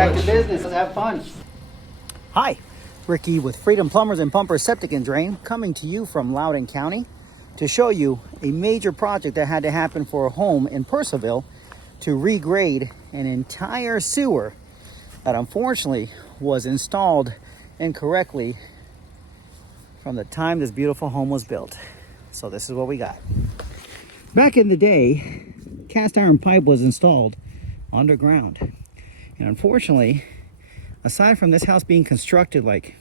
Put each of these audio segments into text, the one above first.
back to business. Let's have fun. Hi, Ricky with Freedom Plumbers and Pumpers Septic and Drain, coming to you from Loudoun County to show you a major project that had to happen for a home in Purcellville to regrade an entire sewer that unfortunately was installed incorrectly from the time this beautiful home was built. So this is what we got. Back in the day, cast iron pipe was installed underground. And unfortunately, aside from this house being constructed like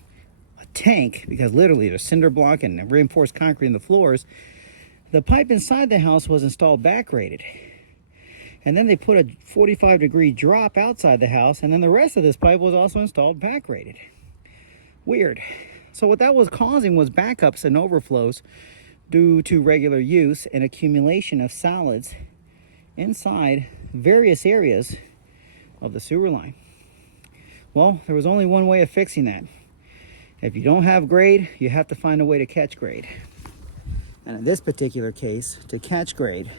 a tank, because literally there's cinder block and reinforced concrete in the floors, the pipe inside the house was installed backgraded. And then they put a 45-degree drop outside the house, and then the rest of this pipe was also installed backgraded. Weird. So what that was causing was backups and overflows due to regular use and accumulation of solids inside various areas of the sewer line. Well, there was only one way of fixing that. If you don't have grade, you have to find a way to catch grade. And in this particular case, to catch grade,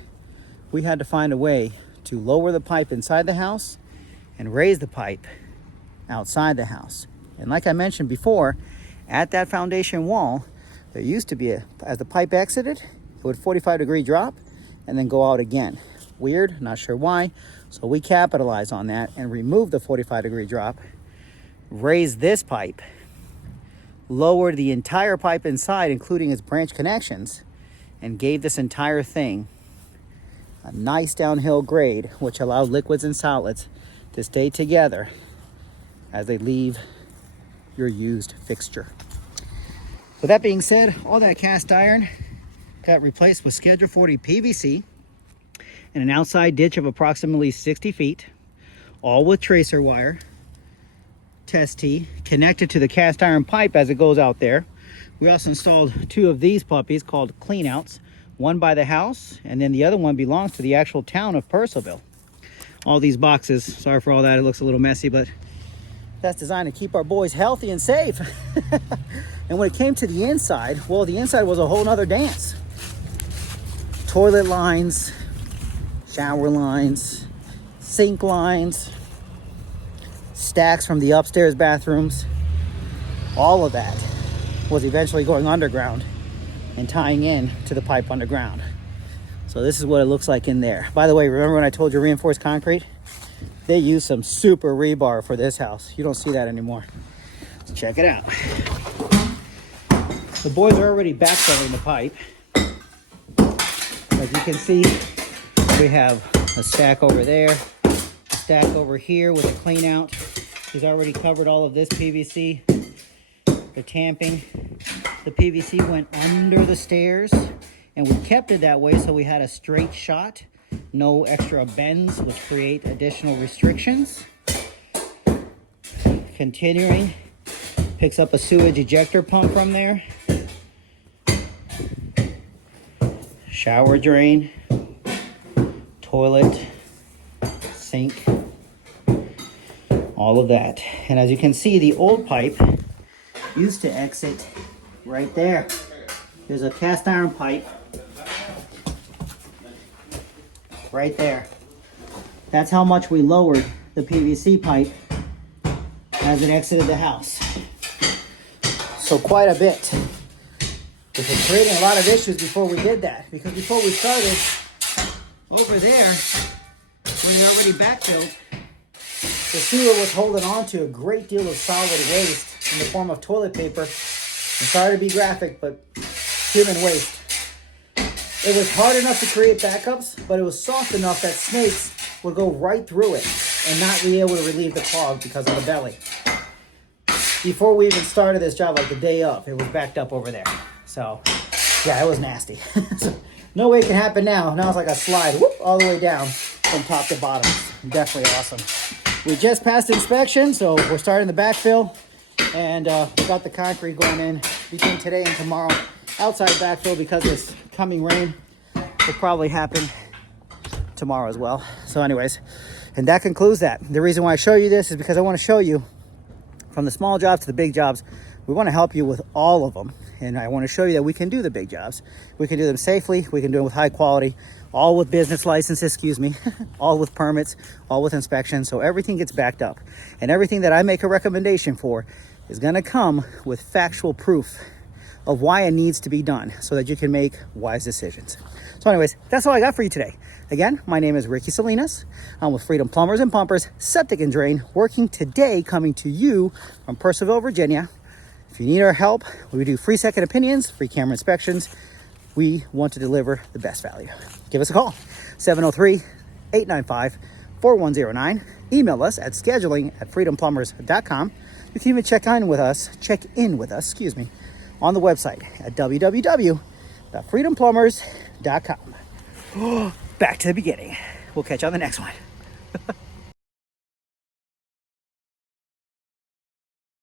we had to find a way to lower the pipe inside the house and raise the pipe outside the house. And like I mentioned before, at that foundation wall, there used to be as the pipe exited, it would 45-degree drop and then go out again. Weird, not sure why. So we capitalized on that and removed the 45-degree drop, raised this pipe, lowered the entire pipe inside, including its branch connections, and gave this entire thing a nice downhill grade, which allowed liquids and solids to stay together as they leave your used fixture. With that being said, all that cast iron got replaced with Schedule 40 PVC and an outside ditch of approximately 60 feet, all with tracer wire, test tee, connected to the cast iron pipe as it goes out there. We also installed two of these puppies called cleanouts, one by the house, and then the other one belongs to the actual town of Purcellville. All these boxes, sorry for all that, it looks a little messy, but that's designed to keep our boys healthy and safe. And when it came to the inside, well, the inside was a whole nother dance. Toilet lines, shower lines, sink lines, stacks from the upstairs bathrooms, all of that was eventually going underground and tying in to the pipe underground. So this is what it looks like in there. By the way, remember when I told you reinforced concrete? They used some super rebar for this house. You don't see that anymore. Let's check it out. The boys are already backfilling the pipe. As you can see, we have a stack over there, a stack over here with a clean out. He's already covered all of this PVC. The tamping. The PVC went under the stairs, and we kept it that way so we had a straight shot. No extra bends, which create additional restrictions. Continuing, picks up a sewage ejector pump from there. Shower drain, toilet, sink, all of that. And as you can see, the old pipe used to exit right there. There's a cast iron pipe right there. That's how much we lowered the PVC pipe as it exited the house. So quite a bit. Which was creating a lot of issues before we did that. Because before we started, over there, when it already backfilled, the sewer was holding on to a great deal of solid waste in the form of toilet paper. I'm sorry to be graphic, but human waste. It was hard enough to create backups, but it was soft enough that snakes would go right through it and not be able to relieve the clog because of the belly. Before we even started this job, like the day of, it was backed up over there. So, yeah, it was nasty. So, no way it can happen now. Now it's like a slide, whoop, all the way down from top to bottom. Definitely awesome. We just passed inspection, so we're starting the backfill. And we got the concrete going in between today and tomorrow. Outside backfill, because this coming rain will probably happen tomorrow as well. So anyways, and that concludes that. The reason why I show you this is because I want to show you from the small jobs to the big jobs, we want to help you with all of them. And I want to show you that we can do the big jobs. We can do them safely. We can do them with high quality, all with business licenses, all with permits, all with inspections. So everything gets backed up. And everything that I make a recommendation for is going to come with factual proof of why it needs to be done so that you can make wise decisions. So anyways, that's all I got for you today. Again, my name is Ricky Salinas. I'm with Freedom Plumbers and Pumpers, Septic and Drain, working today, coming to you from Purcellville, Virginia. If you need our help, we do free second opinions, free camera inspections. We want to deliver the best value. Give us a call, 703-895-4109. Email us at scheduling@freedomplumbers.com. You can even check in with us, on the website at www.freedomplumbers.com. Back to the beginning. We'll catch you on the next one.